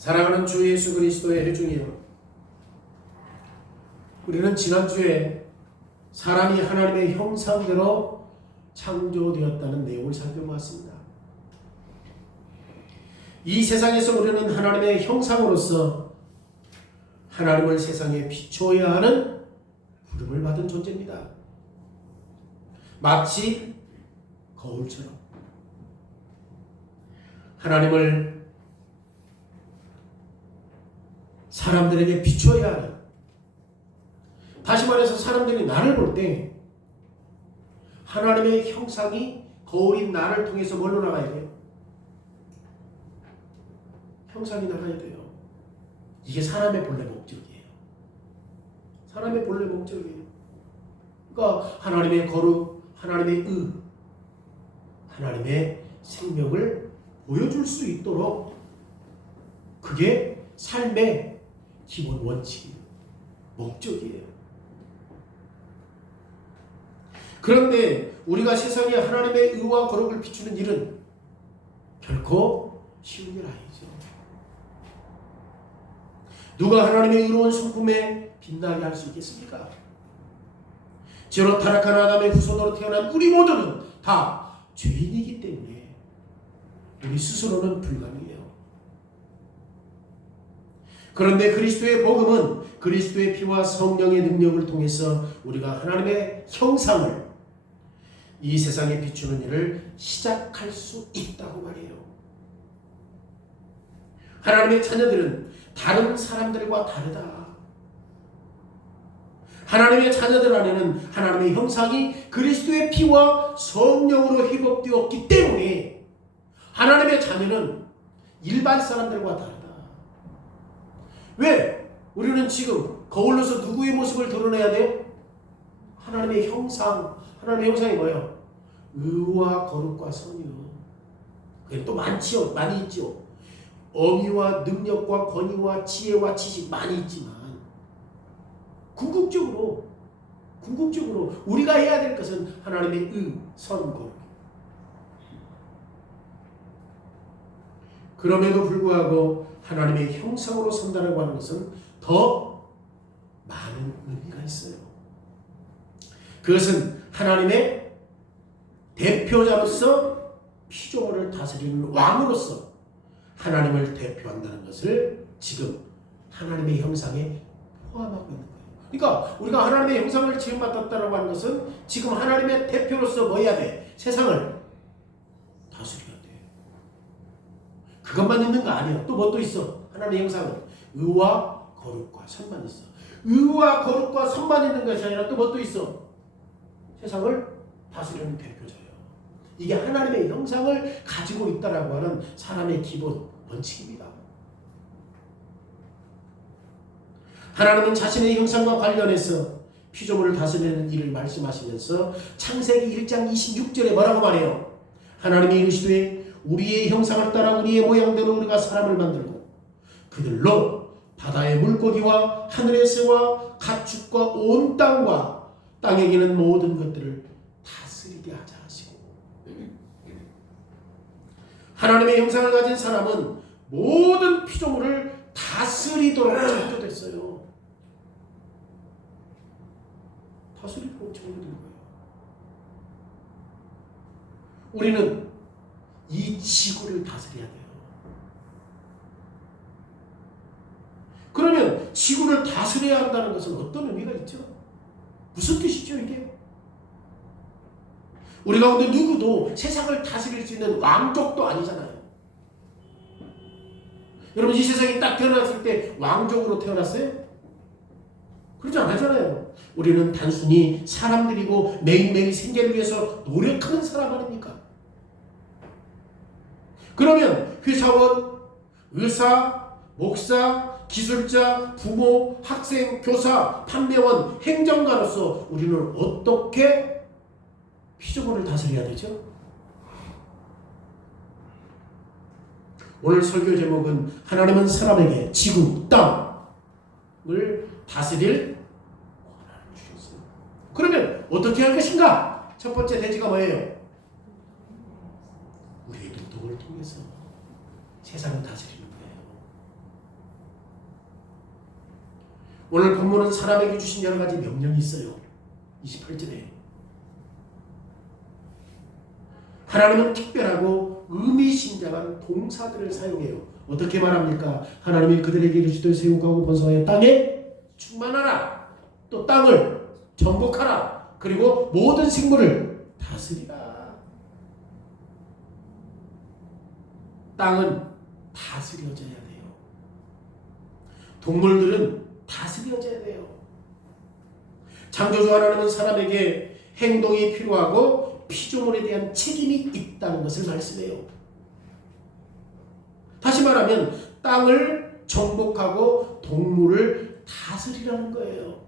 사랑하는 주 예수 그리스도의 회중이여, 우리는 지난주에 사람이 하나님의 형상대로 창조되었다는 내용을 살펴보았습니다. 이 세상에서 우리는 하나님의 형상으로서 하나님을 세상에 비춰야 하는 부름을 받은 존재입니다. 마치 거울처럼 하나님을 사람들에게 비춰야 하는, 다시 말해서 사람들이 나를 볼 때 하나님의 형상이 거울인 나를 통해서 뭘로 나가야 돼요? 형상이 나가야 돼요. 이게 사람의 본래 목적이에요. 사람의 본래 목적이에요. 그러니까 하나님의 거룩, 하나님의 의, 하나님의 생명을 보여줄 수 있도록, 그게 삶의 기본 원칙이에요. 목적이에요. 그런데 우리가 세상에 하나님의 의와 거룩을 비추는 일은 결코 쉬운 일 아니죠. 누가 하나님의 의로운 성품에 빛나게 할 수 있겠습니까? 죄로 타락한 아담의 후손으로 태어난 우리 모두는 다 죄인이기 때문에 우리 스스로는 불가능해요. 그런데 그리스도의 복음은 그리스도의 피와 성령의 능력을 통해서 우리가 하나님의 형상을 이 세상에 비추는 일을 시작할 수 있다고 말해요. 하나님의 자녀들은 다른 사람들과 다르다. 하나님의 자녀들 안에는 하나님의 형상이 그리스도의 피와 성령으로 회복되었기 때문에 하나님의 자녀는 일반 사람들과 다르다. 왜? 우리는 지금 거울로서 누구의 모습을 드러내야 돼요? 하나님의 형상. 하나님의 형상이 뭐예요? 의와 거룩과 선이요. 그게 또 많지요. 많이 있죠. 엄의와 능력과 권위와 지혜와 지식 많이 있지만 궁극적으로 우리가 해야 될 것은 하나님의 의, 선, 거룩. 그럼에도 불구하고 하나님의 형상으로 산다라고 하는 것은 더 많은 의미가 있어요. 그것은 하나님의 대표자로서 피조물을 다스리는 왕으로서 하나님을 대표한다는 것을 지금 하나님의 형상에 포함하고 있는 거예요. 그러니까 우리가 하나님의 형상을 지음받았다고 하는 것은 지금 하나님의 대표로서 뭐 해야 돼? 세상을 다스려야 돼. 그것만 있는 거 아니야. 또 뭐 또 있어? 하나님의 형상은 의와 거룩과 선만 있어. 의와 거룩과 선만 있는 것이 아니라 또 뭐 또 있어? 세상을 다스리는 대표자예요. 이게 하나님의 형상을 가지고 있다라고 하는 사람의 기본 원칙입니다. 하나님은 자신의 형상과 관련해서 피조물을 다스리는 일을 말씀하시면서 창세기 1장 26절에 뭐라고 말해요? 하나님이 이르시되 우리의 형상을 따라 우리의 모양대로 우리가 사람을 만들고 그들로 바다의 물고기와 하늘의 새와 가축과 온 땅과 땅에 기는 모든 것들을 다스리게 하자 하시고, 하나님의 형상을 가진 사람은 모든 피조물을 다스리도록 창조됐어요. 다스리도록 창조된 거예요. 우리는 이 지구를 다스려야 돼요. 그러면 지구를 다스려야 한다는 것은 어떤 의미가 있죠? 무슨 뜻이죠 이게? 우리 가운데 누구도 세상을 다스릴 수 있는 왕족도 아니잖아요. 여러분 이 세상에 딱 태어났을 때 왕족으로 태어났어요? 그러지 않았잖아요. 우리는 단순히 사람들이고 매일매일 생계를 위해서 노력하는 사람 아닙니까? 그러면 회사원, 의사, 목사, 기술자, 부모, 학생, 교사, 판매원, 행정가로서 우리는 어떻게 피조물을 다스려야 되죠? 오늘 설교 제목은 하나님은 사람에게 지구, 땅을 다스릴 권한을 주셨어요. 그러면 어떻게 할 것인가? 첫 번째 대지가 뭐예요? 우리의 노동을 통해서 세상을 다스리는 거예요. 오늘 본문은 사람에게 주신 여러 가지 명령이 있어요. 28절에 하나님은 특별하고 의미심장한 동사들을 사용해요. 어떻게 말합니까? 하나님이 그들에게 이르시되 세우고 번성하여 땅에 충만하라. 또 땅을 정복하라. 그리고 모든 생물을 다스리라. 땅은 다스려져야 돼요. 동물들은 다스려져야 돼요. 창조주 하나님은 사람에게 행동이 필요하고 피조물에 대한 책임이 있다는 것을 말씀해요. 다시 말하면 땅을 정복하고 동물을 다스리라는 거예요.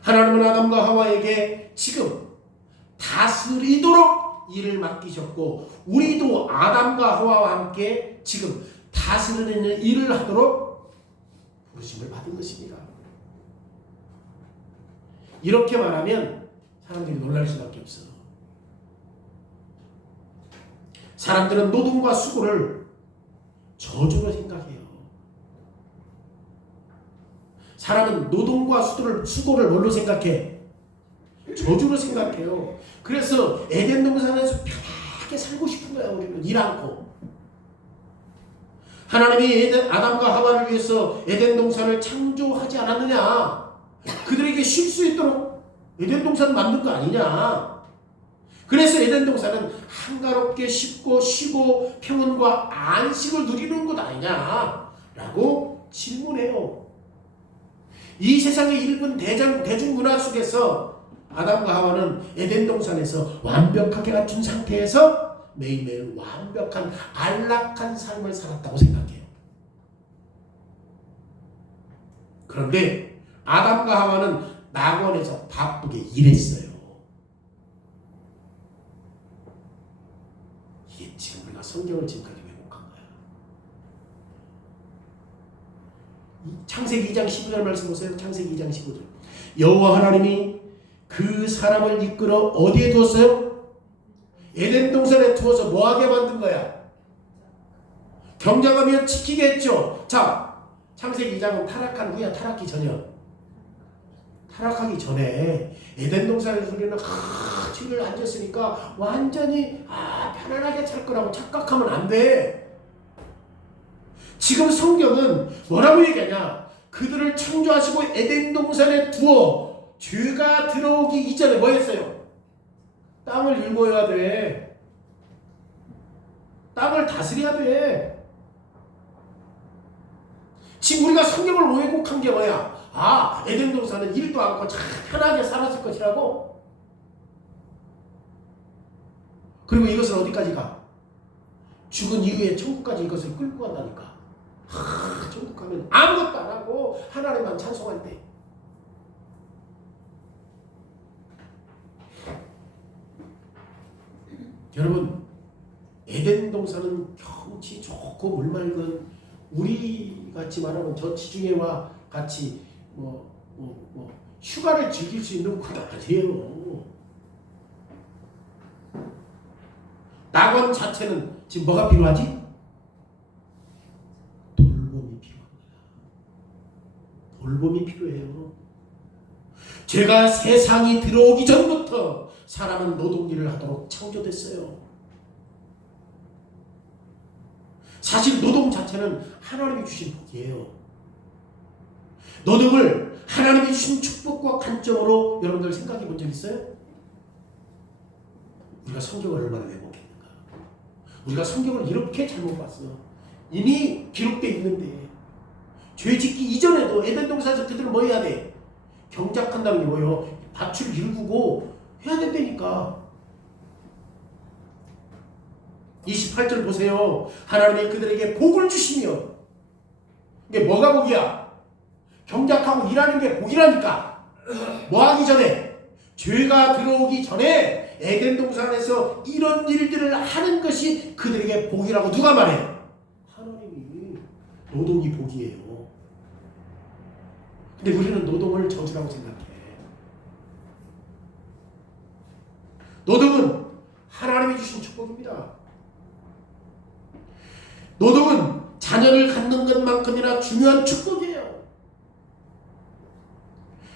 하나님은 아담과 하와에게 지금 다스리도록 일을 맡기셨고 우리도 아담과 하와와 함께 지금 다스리는 일을 하도록 부르심을 받은 것입니다. 이렇게 말하면 사람들이 놀랄 수밖에 없어. 사람들은 노동과 수고를 저주로 생각해요. 사람은 노동과 수고를 뭘로 생각해? 저주로 생각해요. 그래서 에덴 동산에서 편하게 살고 싶은 거야. 우리는 일 않고. 하나님이 아담과 하와를 위해서 에덴 동산을 창조하지 않았느냐? 그들에게 쉴 수 있도록 에덴 동산 만든 거 아니냐? 그래서 에덴 동산은 한가롭게 쉽고 쉬고 평온과 안식을 누리는 것 아니냐? 라고 질문해요. 이 세상의 일본 대중문화 속에서 아담과 하와는 에덴 동산에서 완벽하게 갖춘 상태에서 매일매일 완벽한 안락한 삶을 살았다고 생각해요. 그런데 아담과 하와는 낙원에서 바쁘게 일했어요. 이게 지금 우리가 성경을 지금까지 왜곡한 거야. 창세기 2장 15절 말씀 보세요. 창세기 2장 15절. 여호와 하나님이 그 사람을 이끌어 어디에 두었어요? 에덴 동산에 두어서 뭐하게 만든 거야? 경작하며 지키게 했죠. 자, 창세기 2장은 타락한 후야, 타락하기 전이야. 타락하기 전에 에덴 동산에서 우리는 집을 앉았으니까 완전히 편안하게 살 거라고 착각하면 안 돼. 지금 성경은 뭐라고 얘기하냐? 그들을 창조하시고 에덴 동산에 두어 죄가 들어오기 이전에 뭐 했어요? 땅을 일궈야 돼. 땅을 다스려야 돼. 지금 우리가 성경을 왜곡한 게 뭐야? 에덴 동산은 일도 않고 참 편하게 살았을 것이라고? 그리고 이것은 어디까지 가? 죽은 이후에 천국까지 이것을 끌고 간다니까. 천국 가면 아무것도 안 하고 하나님만 찬송할 때. 여러분, 에덴 동산은 경치 좋고 물 맑은 우리 같이 말하면 저 지중해와 같이 휴가를 즐길 수 있는 곳 아니에요. 낙원 자체는 지금 뭐가 필요하지? 돌봄이 필요합니다. 돌봄이 필요해요. 죄가 세상이 들어오기 전부터 사람은 노동일을 하도록 창조됐어요. 사실 노동 자체는 하나님이 주신 복이에요. 노동을 하나님이 주신 축복과 관점으로 여러분들 생각해 본 적 있어요? 우리가 성경을 얼마나 왜곡했는가. 우리가 성경을 이렇게 잘못 봤어. 이미 기록되어 있는데 죄 짓기 이전에도 에덴 동산에서 그들은 뭐 해야 돼? 경작한다는 게 뭐예요? 밭을 일구고 해야 된다니까. 28절 보세요. 하나님이 그들에게 복을 주시며. 이게 뭐가 복이야? 경작하고 일하는 게 복이라니까. 뭐 하기 전에? 죄가 들어오기 전에 에덴 동산에서 이런 일들을 하는 것이 그들에게 복이라고 누가 말해? 하나님이. 노동이 복이에요. 근데 우리는 노동을 저주라고 생각해. 노동은 하나님이 주신 축복입니다. 노동은 자녀를 갖는 것만큼이나 중요한 축복이에요.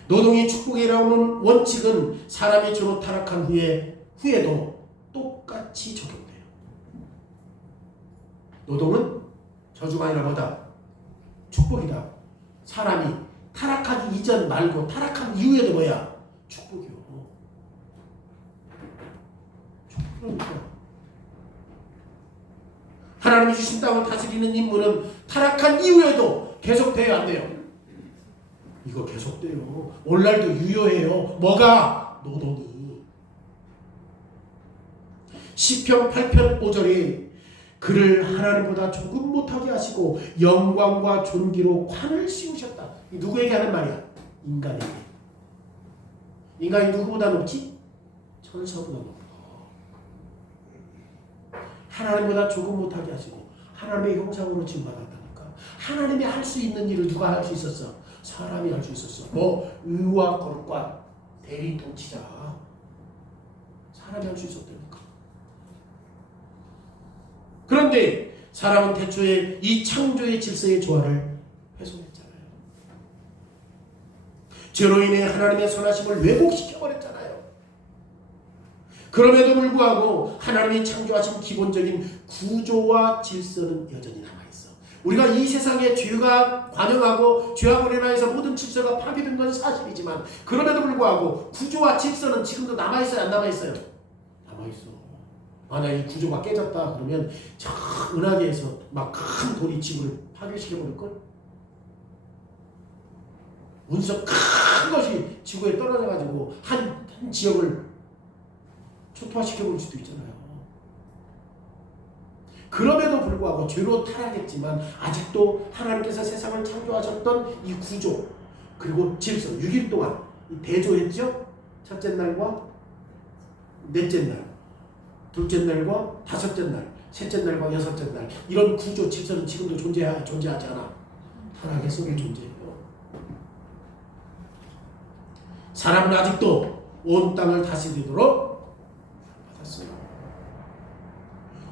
노동이 축복이라는 원칙은 사람이 주로 타락한 후에도 똑같이 적용돼요. 노동은 저주가 아니라 뭐다? 축복이다. 사람이 타락하기 이전 말고 타락한 이후에도 뭐야? 축복이요. 축복이니까. 하나님이 주신 땅을 다스리는 임무는 타락한 이후에도 계속돼야 안 돼요. 이거 계속돼요. 오늘날도 유효해요. 뭐가? 노동이. 시편 8편 5절에 그를 하나님보다 조금 못하게 하시고 영광과 존귀로 관을 씌우셨다. 누구에게 하는 말이야? 인간에게. 인간이 누구보다 높지? 천사보다 높아. 하나님보다 조금 못하게 하시고 하나님의 형상으로 지음받았다니까. 하나님이 할 수 있는 일을 누가 할 수 있었어? 사람이 할 수 있었어. 뭐 의와 거룩과 대리 통치자. 사람이 할 수 있었다니까. 그런데 사람은 태초에 이 창조의 질서의 조화를 훼손했잖아요. 죄로 인해 하나님의 선하심을 왜곡시켜버렸잖아요. 그럼에도 불구하고 하나님이 창조하신 기본적인 구조와 질서는 여전히 남아있어. 우리가 이 세상에 죄가 관영하고 죄악으로 인하여서 모든 질서가 파괴된 건 사실이지만 그럼에도 불구하고 구조와 질서는 지금도 남아있어요? 안 남아있어요? 남아있어. 만약 이 구조가 깨졌다 그러면 저 은하계에서 막 큰 돌이 지구를 파괴시켜버릴걸? 운석 큰 것이 지구에 떨어져가지고 한 지역을 초토화시켜볼 수도 있잖아요. 그럼에도 불구하고 죄로 타락했지만 아직도 하나님께서 세상을 창조하셨던 이 구조 그리고 질서 6일 동안 대조했죠. 첫째 날과 넷째 날, 둘째 날과 다섯째 날, 셋째 날과 여섯째 날 이런 구조 질서는 지금도 존재하지 않아. 타락의 속에 존재해요. 사람은 아직도 온 땅을 다스리도록 받았어요.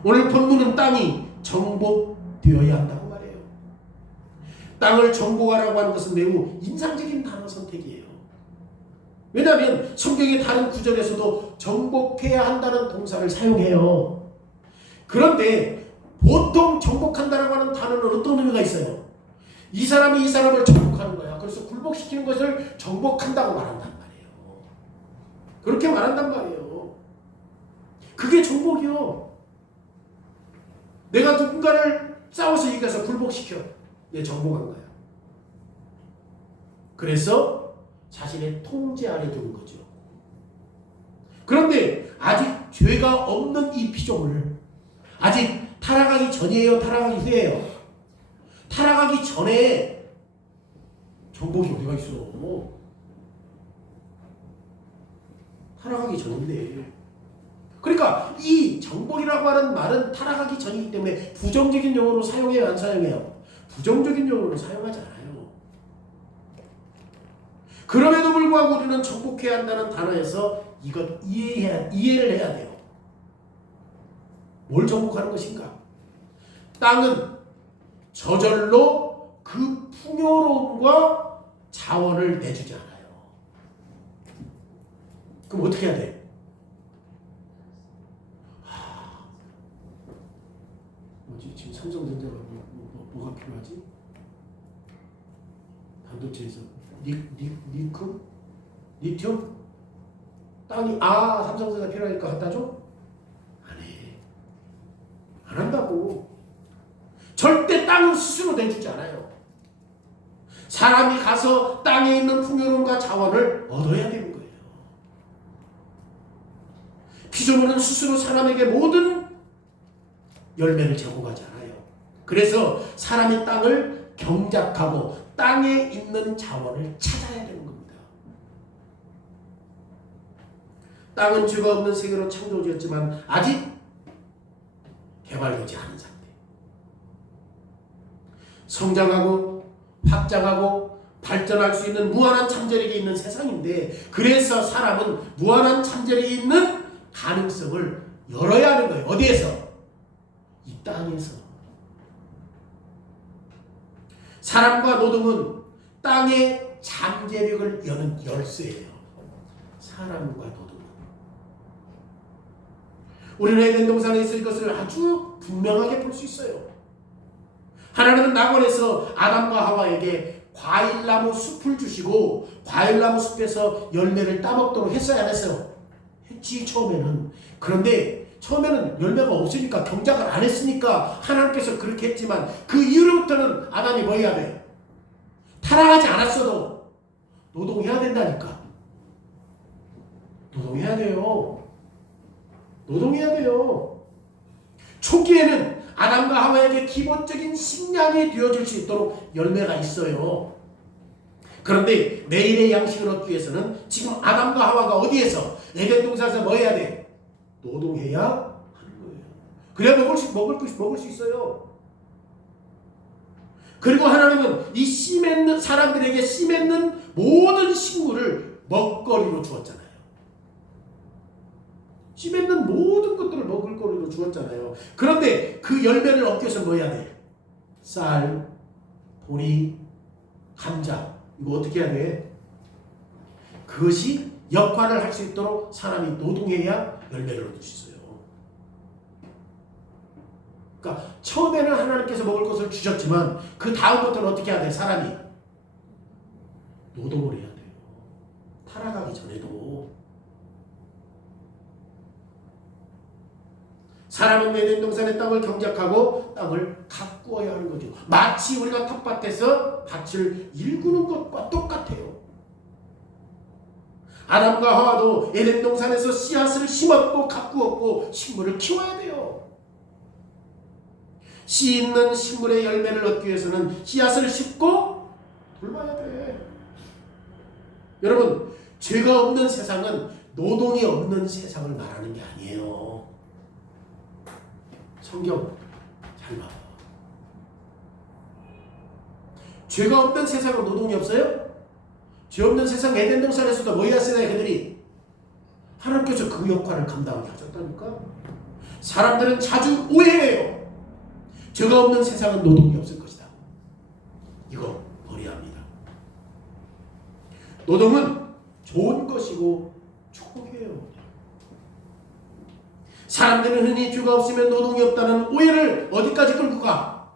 오늘 본문은 땅이 정복되어야 한다고 말해요. 땅을 정복하라고 하는 것은 매우 인상적인 단어 선택이에요. 왜냐하면 성경의 다른 구절에서도 정복해야 한다는 동사를 사용해요. 그런데 보통 정복한다라고 하는 단어는 어떤 의미가 있어요? 이 사람이 이 사람을 정복하는 거야. 그래서 굴복시키는 것을 정복한다고 말한단 말이에요. 그렇게 말한단 말이에요. 그게 정복이요. 내가 누군가를 싸워서 이겨서 굴복시켜. 내 정복한 거야. 그래서 자신의 통제 아래 두는 거죠. 그런데 아직 죄가 없는 이 피조물, 아직 타락하기 전이에요? 타락하기 후에요? 타락하기 전에 정복이 어디가 있어? 타락하기 전인데. 그러니까 이 정복이라고 하는 말은 타락하기 전이기 때문에 부정적인 용어로 사용해요? 안 사용해요? 부정적인 용어로 사용하지 않아요. 그럼에도 불구하고 우리는 정복해야 한다는 단어에서 이것 이해를 해야 돼요. 뭘 정복하는 것인가? 땅은 저절로 그 풍요로움과 자원을 내주지 않아요. 그럼 어떻게 해야 돼? 뭐지? 지금 삼성전자가 뭐가 필요하지? 반도체에서 리튬? 땅이 삼성전자 필요하니까 갖다 줘? 안 해. 안 한다고. 절대 땅은 스스로 내주지 않아요. 사람이 가서 땅에 있는 풍요로움과 자원을 얻어야 되는 거예요. 피조물은 스스로 사람에게 모든 열매를 제공하지 않아요. 그래서 사람이 땅을 경작하고 땅에 있는 자원을 찾아야 되는 겁니다. 땅은 죄가 없는 세계로 창조되었지만 아직 개발되지 않은 상태. 성장하고 확장하고 발전할 수 있는 무한한 잠재력이 있는 세상인데, 그래서 사람은 무한한 잠재력이 있는 가능성을 열어야 하는 거예요. 어디에서? 이 땅에서. 사람과 노동은 땅의 잠재력을 여는 열쇠예요. 사랑과 도덕. 우리는 에덴 동산에 있을 것을 아주 분명하게 볼 수 있어요. 하나님은 낙원에서 아담과 하와에게 과일나무 숲을 주시고 과일나무 숲에서 열매를 따먹도록 했어야 안 했어요? 했지, 처음에는. 그런데 처음에는 열매가 없으니까, 경작을 안 했으니까 하나님께서 그렇게 했지만 그 이후로부터는 아담이 뭐 해야 돼? 타락하지 않았어도 노동해야 된다니까. 노동해야 돼요. 노동해야 돼요. 초기에는 아담과 하와에게 기본적인 식량이 되어줄 수 있도록 열매가 있어요. 그런데 매일의 양식을 얻기 위해서는 지금 아담과 하와가 어디에서? 에덴 동산에서 뭐 해야 돼? 노동해야 하는 거예요. 그래야 먹을 수 있어요. 그리고 하나님은 이 씨 맺는 사람들에게 씨 맺는 모든 식물을 먹거리로 주었잖아요. 씨 맺는 모든 것들을 먹을거리로 주었잖아요. 그런데 그 열매를 얻기 위해서 뭐 해야 돼? 쌀, 보리, 감자, 이거 어떻게 해야 돼? 그것이 역할을 할 수 있도록 사람이 노동해야 열매를 얻을 수 있어요. 그러니까 처음에는 하나님께서 먹을 것을 주셨지만 그 다음부터는 어떻게 해야 돼? 사람이 노동을 해야 돼요. 타락하기 전에도. 사람은 에덴 동산의 땅을 경작하고 땅을 가꾸어야 하는 거죠. 마치 우리가 텃밭에서 밭을 일구는 것과 똑같아요. 아담과 하와도 에덴 동산에서 씨앗을 심었고 가꾸었고 식물을 키워야 돼요. 씨 있는 식물의 열매를 얻기 위해서는 씨앗을 심고 돌봐야 돼. 여러분, 죄가 없는 세상은 노동이 없는 세상을 말하는 게 아니에요. 성경 잘 봐. 죄가 없는 세상은 노동이 없어요? 죄 없는 세상 에덴 동산에서도 뭐 했어요? 그들이 하나님께서 그 역할을 감당하게 하셨다니까. 사람들은 자주 오해해요. 죄가 없는 세상은 노동이 없을 것이다. 이거 버려야 합니다. 노동은 좋은 것이고 축복이에요. 사람들은 흔히 죄가 없으면 노동이 없다는 오해를 어디까지 끌고 가?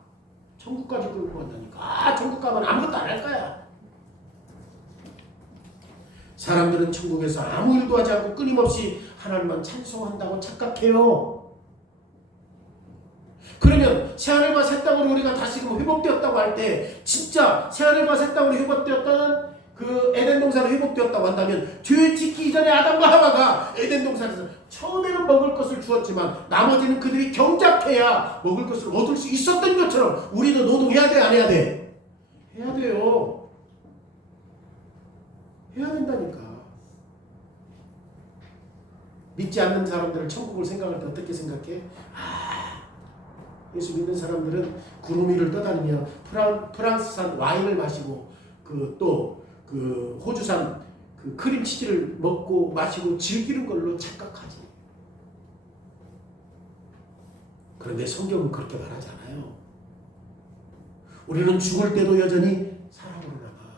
천국까지 끌고 간다니까. 아, 천국 가면 아무것도 안 할 거야. 사람들은 천국에서 아무 일도 하지 않고 끊임없이 하나님만 찬송한다고 착각해요. 그러면 새하늘과 새 땅으로 우리가 다시금 회복되었다고 할 때, 진짜 새하늘과 새 땅으로 회복되었다는 그 에덴 동산으로 회복되었다고 한다면, 죄 짓기 이전에 아담과 하와가 에덴 동산에서 처음에는 먹을 것을 주었지만 나머지는 그들이 경작해야 먹을 것을 얻을 수 있었던 것처럼 우리도 노동해야 돼, 안 해야 돼? 해야 돼요. 해야 된다니까. 믿지 않는 사람들은 천국을 생각할 때 어떻게 생각해? 예수 믿는 사람들은 구름 위를 떠다니며 프랑스산 와인을 마시고 그 호주산 그 크림치즈를 먹고 마시고 즐기는 걸로 착각하지. 그런데 성경은 그렇게 말하지 않아요. 우리는 죽을 때도 여전히 사랑으로 남아.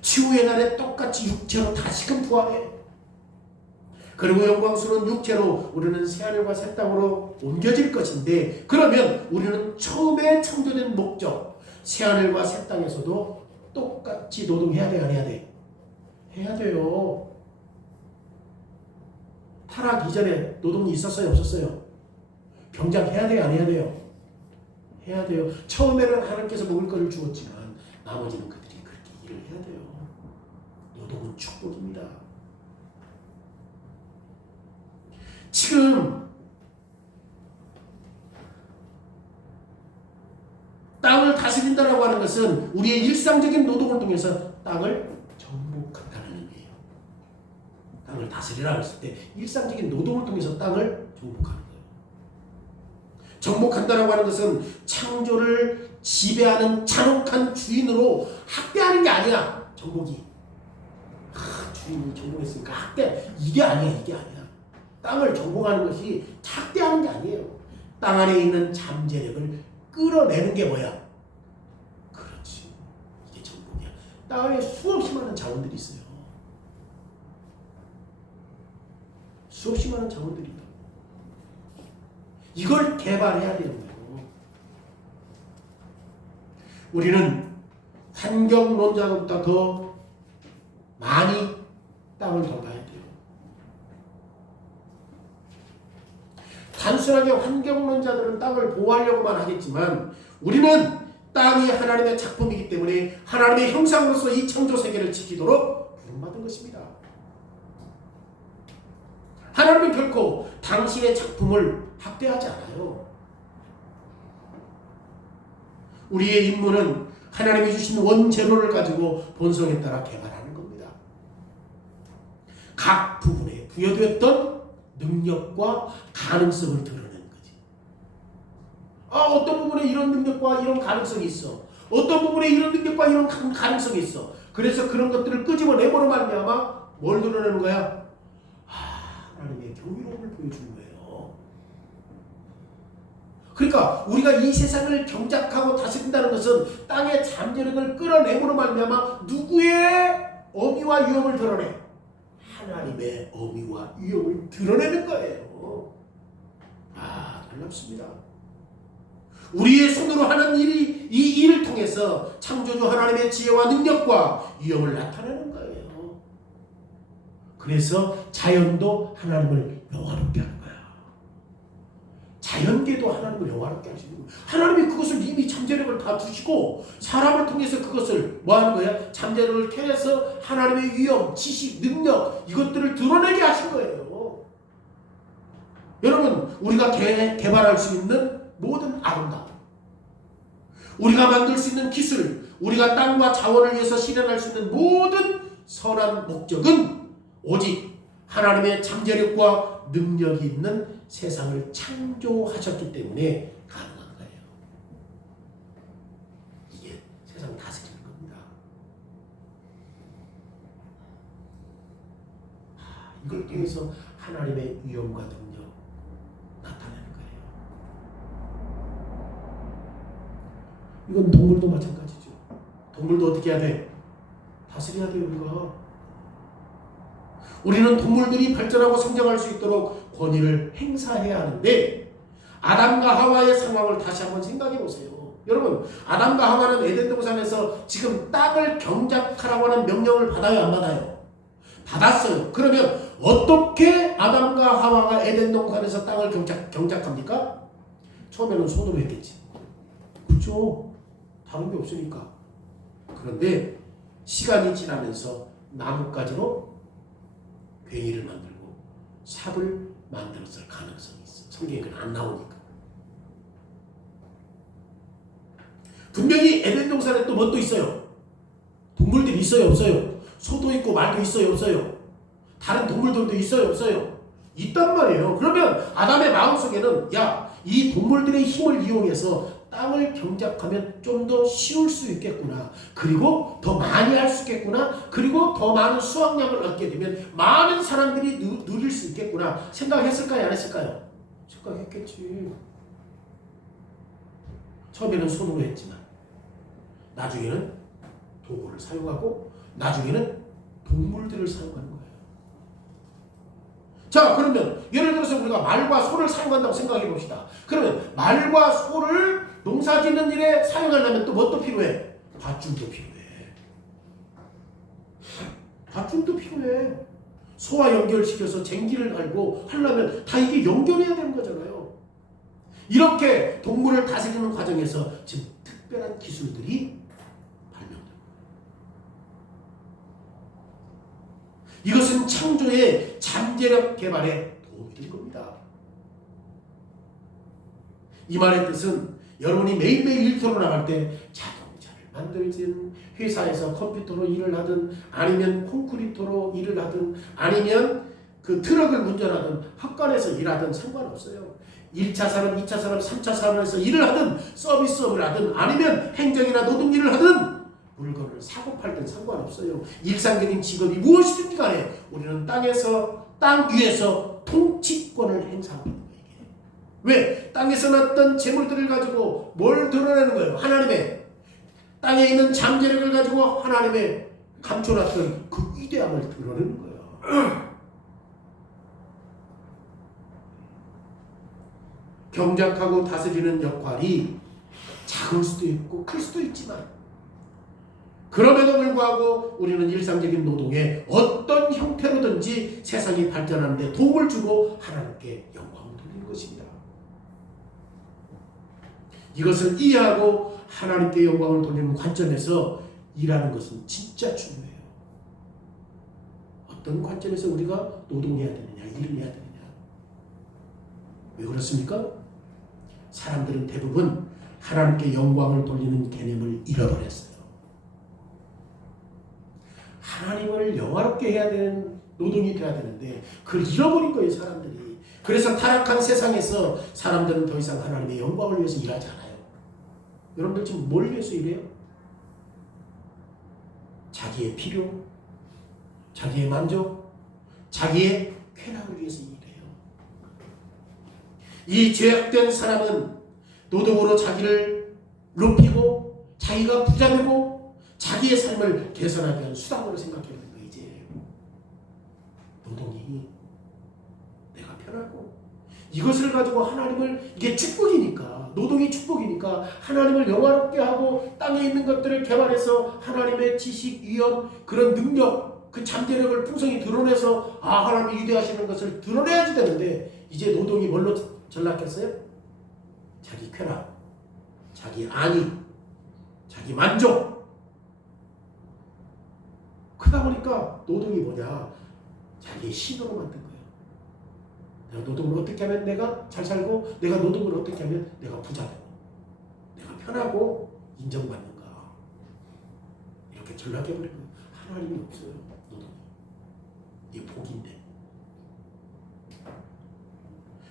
치유의 날에 똑같이 육체로 다시금 부활해. 그리고 영광스러운 육체로 우리는 새하늘과 새 땅으로 옮겨질 것인데, 그러면 우리는 처음에 창조된 목적 새하늘과 새 땅에서도 똑같이 노동해야 돼, 안 해야 돼? 해야 돼요. 타락 이전에 노동이 있었어요, 없었어요? 경작해야 돼요, 안 해야 돼요? 해야 돼요. 처음에는 하나님께서 먹을 것을 주었지만 나머지는 그들이 그렇게 일을 해야 돼요. 노동은 축복입니다. 지금 땅을 다스린다라고 하는 것은 우리의 일상적인 노동을 통해서 땅을 정복한다는 의미예요. 땅을 다스리라고 했을 때 일상적인 노동을 통해서 땅을 정복하는 거예요. 정복한다라고 하는 것은 창조를 지배하는 잔혹한 주인으로 학대하는 게 아니야. 정복이. 주인이 정복했으니까 학대. 이게 아니야. 땅을 정복하는 것이 학대하는 게 아니에요. 땅 안에 있는 잠재력을 끌어내는 게 뭐야? 그렇지. 땅에 수없이 많은 자원들이 있어요. 수없이 많은 자원들이 있다. 이걸 개발해야 되는 거예요. 우리는 환경론자보다 더 많이 땅을 돌봐야 돼요. 단순하게 환경론자들은 땅을 보호하려고만 하겠지만 우리는 땅이 하나님의 작품이기 때문에 하나님의 형상으로서 이 창조 세계를 지키도록 부름받은 것입니다. 하나님은 결코 당신의 작품을 학대하지 않아요. 우리의 임무는 하나님이 주신 원재료를 가지고 본성에 따라 개발하는 겁니다. 각 부분에 부여되었던 능력과 가능성을 드러내는 거지. 어떤 부분에 이런 능력과 이런 가능성이 있어. 어떤 부분에 이런 능력과 이런 가능성이 있어. 그래서 그런 것들을 끄집어내므로 말미암아 뭘 드러내는 거야? 하나님의 경이로움을 보여주는 거예요. 그러니까 우리가 이 세상을 경작하고 다스린다는 것은 땅의 잠재력을 끌어내므로 말미암아 누구의 어미와 위엄을 드러내? 하나님의 어미와 위엄을 드러내는 거예요. 놀랍습니다. 우리의 손으로 하는 일이 이 일을 통해서 창조주 하나님의 지혜와 능력과 위엄을 나타내는 거예요. 그래서 자연도 하나님을 영화롭게 하는 거야. 자연계도 하나님을 영화롭게 하시는 거예요. 하나님이 그것을 이미 잠재력을 다 주시고 사람을 통해서 그것을 뭐 하는 거야? 잠재력을 캐내서 하나님의 위엄, 지식, 능력 이것들을 드러내게 하신 거예요. 여러분 우리가 개발할 수 있는 모든 아름다움, 우리가 만들 수 있는 기술, 우리가 땅과 자원을 위해서 실현할 수 있는 모든 선한 목적은 오직 하나님의 잠재력과 능력이 있는 세상을 창조하셨기 때문에 가능한 거예요. 이게 세상 다스리는 겁니다. 이걸 통해서 하나님의 위엄과 능력 나타내는 거예요. 이건 동물도 마찬가지죠. 동물도 어떻게 해야 돼? 다스려야 돼요. 우리는 동물들이 발전하고 성장할 수 있도록 권위를 행사해야 하는데 아담과 하와의 상황을 다시 한번 생각해 보세요. 여러분 아담과 하와는 에덴 동산에서 지금 땅을 경작하라고 하는 명령을 받아요, 안 받아요? 받았어요. 그러면 어떻게 아담과 하와가 에덴 동산에서 땅을 경작합니까? 처음에는 손으로 했겠지. 그렇죠? 다른 게 없으니까. 그런데 시간이 지나면서 나뭇가지로 괭이를 만들고 삽을 만들었을 가능성이 있어. 성경에 그건 안 나오니까. 분명히 에덴 동산에 또 뭐 또 있어요? 동물들이 있어요, 없어요? 소도 있고 말도 있어요, 없어요? 다른 동물들도 있어요, 없어요? 있단 말이에요. 그러면 아담의 마음속에는 이 동물들의 힘을 이용해서 땅을 경작하면 좀 더 쉬울 수 있겠구나. 그리고 더 많이 할 수 있겠구나. 그리고 더 많은 수확량을 얻게 되면 많은 사람들이 누릴 수 있겠구나. 생각했을까요? 안 했을까요? 생각했겠지. 처음에는 손으로 했지만 나중에는 도구를 사용하고 나중에는 동물들을 사용하는 거예요. 자, 그러면 예를 들어서 우리가 말과 소를 사용한다고 생각해 봅시다. 그러면 말과 소를 농사 짓는 일에 사용하려면 또 뭐 또 필요해? 밧줄도 필요해. 밧줄도 필요해. 소와 연결시켜서 쟁기를 달고 하려면 다 이게 연결해야 되는 거잖아요. 이렇게 동물을 다스리는 과정에서 지금 특별한 기술들이 발명됩니다. 이것은 창조의 잠재력 개발에 도움이 된 겁니다. 이 말의 뜻은 여러분이 매일매일 일터로 나갈 때 자동차를 만들든 회사에서 컴퓨터로 일을 하든 아니면 콘크리터로 일을 하든 아니면 그 트럭을 운전하든 학관에서 일하든 상관없어요. 1차 산업, 2차 산업, 3차 산업에서 일을 하든 서비스업을 하든 아니면 행정이나 노동 일을 하든 물건을 사고 팔든 상관없어요. 일상적인 직업이 무엇이든지 간에 우리는 땅 위에서 통치권을 행사하고 있는 거예요. 왜? 땅에서 났던 재물들을 가지고 뭘 드러내는 거예요? 하나님의 땅에 있는 잠재력을 가지고 하나님의 감춰놨던 그 위대함을 드러내는 거야. 경작하고 다스리는 역할이 작을 수도 있고 클 수도 있지만, 그럼에도 불구하고 우리는 일상적인 노동에 어떤 형태로든지 세상이 발전하는 데 도움을 주고 하나님께 영광을 돌리는 것입니다. 이것을 이해하고 하나님께 영광을 돌리는 관점에서 일하는 것은 진짜 중요해요. 어떤 관점에서 우리가 노동해야 되느냐, 일을 해야 되느냐. 왜 그렇습니까? 사람들은 대부분 하나님께 영광을 돌리는 개념을 잃어버렸어요. 하나님을 영화롭게 해야 되는 노동이 돼야 되는데 그걸 잃어버린 거예요, 사람들이. 그래서 타락한 세상에서 사람들은 더 이상 하나님의 영광을 위해서 일하지 않아요. 여러분들 지금 뭘 위해서 일해요? 자기의 필요, 자기의 만족, 자기의 쾌락을 위해서 일해요. 이 죄악된 사람은 노동으로 자기를 높이고 자기가 부자 되고 자기의 삶을 개선하기 위한 수단으로 생각해보는 거예요. 이제 노동이 내가 편하고 이것을 가지고 하나님을, 이게 축복이니까, 노동이 축복이니까 하나님을 영화롭게 하고 땅에 있는 것들을 개발해서 하나님의 지식, 위엄, 그런 능력, 그 잠재력을 풍성히 드러내서 하나님이 위대하시는 것을 드러내야지 되는데, 이제 노동이 뭘로 전락했어요? 자기 쾌락, 자기 안위, 자기 만족. 그러다 보니까 노동이 뭐냐? 자기의 신으로 만든 거예요. 내가 노동을 어떻게 하면 내가 잘 살고, 내가 노동을 어떻게 하면 내가 부자 되고, 내가 편하고 인정받는가. 이렇게 전락해버린 거예요. 하나님이 없어요, 노동이. 이게 복인데.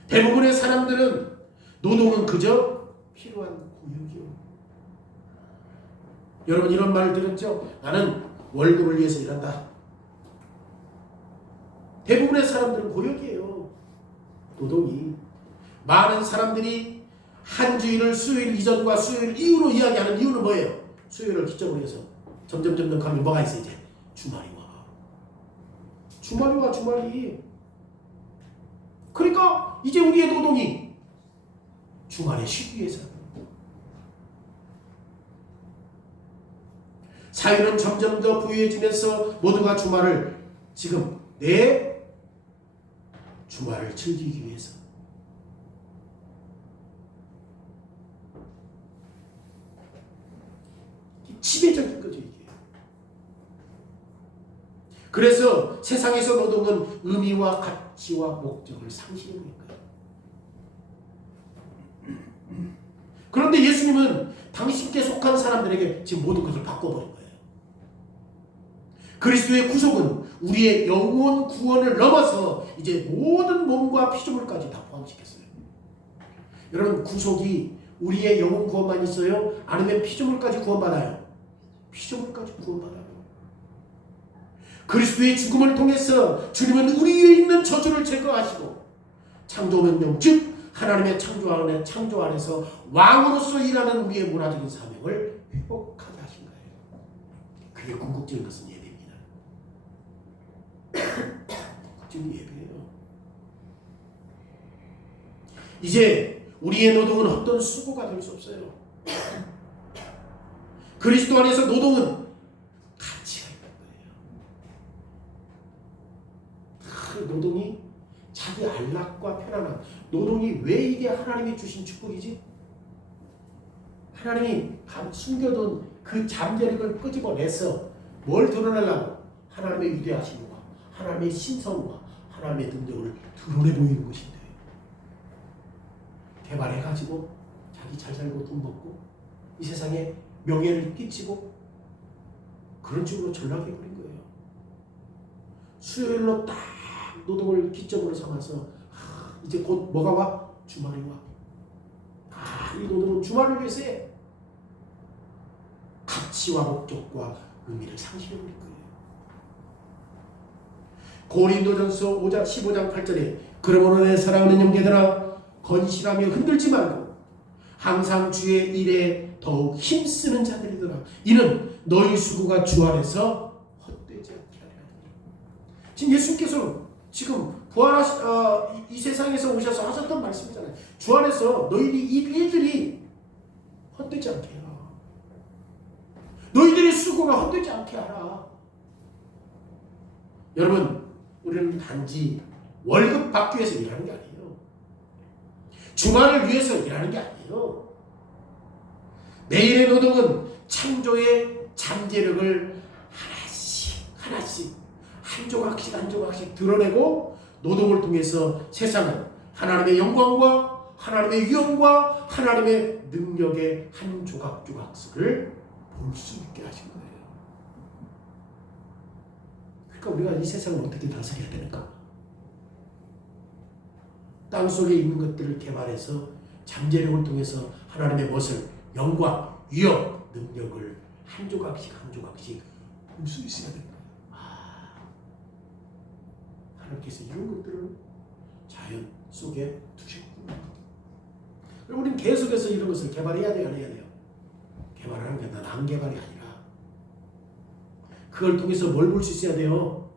대부분의 사람들은 노동은 그저 필요한 고역이요. 여러분 이런 말을 들었죠? 나는 월급을 위해서 일한다. 대부분의 사람들은 고역이에요. 노동이. 많은 사람들이 한 주일을 수요일 이전과 수요일 이후로 이야기하는 이유는 뭐예요? 수요일을 기점으로 해서 점점 가면 뭐가 있어? 이제 주말이 와. 주말이. 그러니까 이제 우리의 노동이 주말에 쉬기 위해서. 사회는 점점 더 부유해지면서 모두가 주말을, 지금 내 주말을 즐기기 위해서. 지배적인 거죠, 이게. 그래서 세상에서 노동은 의미와 가치와 목적을 상실하는 거예요. 그런데 예수님은 당신께 속한 사람들에게 지금 모든 것을 바꿔버린 거예요. 그리스도의 구속은 우리의 영원 구원을 넘어서 이제 모든 몸과 피조물까지 다 포함시켰어요. 여러분, 구속이 우리의 영혼 구원만 있어요? 아니면 피조물까지 구원받아요? 피조물까지 구원받아요. 그리스도의 죽음을 통해서 주님은 우리 위에 있는 저주를 제거하시고 창조명령, 즉 하나님의 창조 안에서 왕으로서 일하는 우리의 문화적인 사명을 회복하게 하신 거예요. 그게 궁극적인 것은 예배입니다. 궁극적인 예배예요. 이제 우리의 노동은 어떤 수고가 될 수 없어요. 그리스도 안에서 노동은 가치가 있는 거예요. 그 노동이 자기 안락과 편안함. 노동이 왜 이게 하나님이 주신 축복이지? 하나님이 숨겨둔 그 잠재력을 끄집어내서 뭘 드러내려고? 하나님의 위대하심과 하나님의 신성과 하나님의 능력을 드러내 보이는 것인데, 개발해가지고 자기 잘 살고 돈 벌고 이 세상에 명예를 끼치고 그런 식으로 전락해버린 거예요. 수요일로 딱 노동을 기점으로 삼아서 이제 곧 뭐가 와? 주말이 와. 이 노동은 주말을 위해서 해. 가치와 목적과 의미를 상실해버린 거예요. 고린도전서 5장 15장 8절에 그러므로 내 사랑하는 형제들아, 건실하며 흔들지 말고 항상 주의 일에 더욱 힘쓰는 자들이더라. 이는 너희 수고가 주 안에서 헛되지 않게 하리라. 지금 예수님께서 지금 이 세상에서 오셔서 하셨던 말씀이잖아요. 주 안에서 너희들이 이 일들이 헛되지 않게 해라. 너희들의 수고가 헛되지 않게 하라. 여러분, 우리는 단지 월급 받기 위해서 일하는 게 아니에요. 주말을 위해서 일하는 게 아니에요. 매일의 노동은 창조의 잠재력을 하나씩 한 조각씩 드러내고 드러내고 통해서 세상은 하나님의 영광과 하나님의 위엄과 하나님의 능력의 한 조각조각씩을 볼 수 있게 하신 거예요. 그러니까 우리가 이 세상을 어떻게 다스려야 되는가? 땅속에 있는 것들을 개발해서 잠재력을 통해서 하나님의 멋을, 영광, 위엄, 능력을 한 조각씩 볼 수 있어야 된다. 하나님께서 이런 것들을 자연 속에 두셨구나. 그럼 우리는 계속해서 이런 것을 개발해야 돼요, 안 해야 돼요? 개발하는 게 난 개발이 아니라 그걸 통해서 뭘 볼 수 있어야 돼요?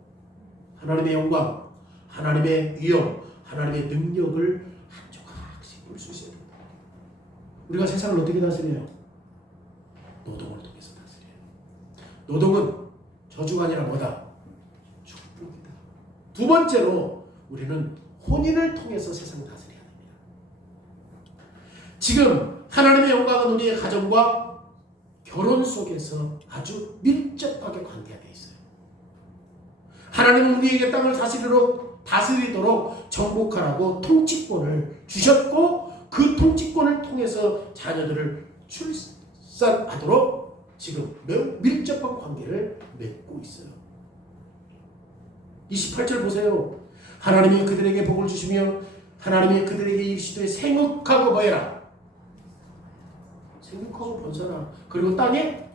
하나님의 영광, 하나님의 위엄, 하나님의 능력을 한 조각씩 볼 수 있어야 된다. 우리가 세상을 어떻게 다스려요? 노동을 통해서 다스려요. 노동은 저주가 아니라 뭐다? 축복이다. 두 번째로 우리는 혼인을 통해서 세상을 다스려야 됩니다. 지금 하나님의 영광은 우리의 가정과 결혼 속에서 아주 밀접하게 관계가 되어 있어요. 하나님은 우리에게 땅을 다스리도록 정복하라고 통치권을 주셨고 그 통치권을 통해서 자녀들을 출산하도록 지금 매우 밀접한 관계를 맺고 있어요. 28절 보세요. 하나님이 그들에게 복을 주시며 하나님이 그들에게 이르시되 생육하고 뭐해라. 생육하고 번성하라. 그리고 땅에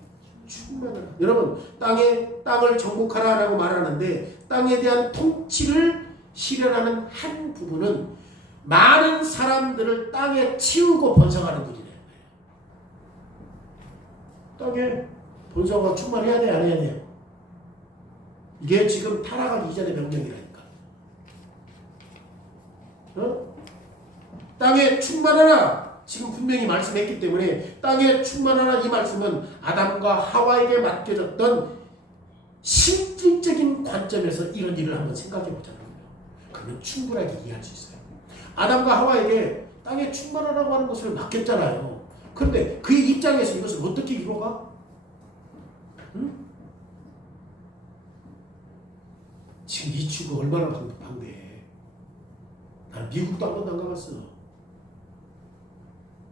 충만하라. 여러분, 땅을 정복하라라고 말하는데 땅에 대한 통치를 실현하는 한 부분은 많은 사람들을 땅에 치우고 번성하는 일이래요. 땅에 번성하고 충만해야 돼, 안 해야 돼요? 이게 지금 타락하기 이전의 명령이라니까. 땅에 충만하라. 지금 분명히 말씀했기 때문에 땅에 충만하라 이 말씀은 아담과 하와에게 맡겨졌던 실질적인 관점에서 이런 일을 한번 생각해 보자는 거예요. 그러면 충분하게 이해할 수 있어요. 아담과 하와에게 땅에 충만하라고 하는 것을 맡겼잖아요. 그런데 그의 입장에서 이것을 어떻게 이루어가? 응? 지금 이 축구 얼마나 방대해. 나는 미국도 한 번도 안 가봤어.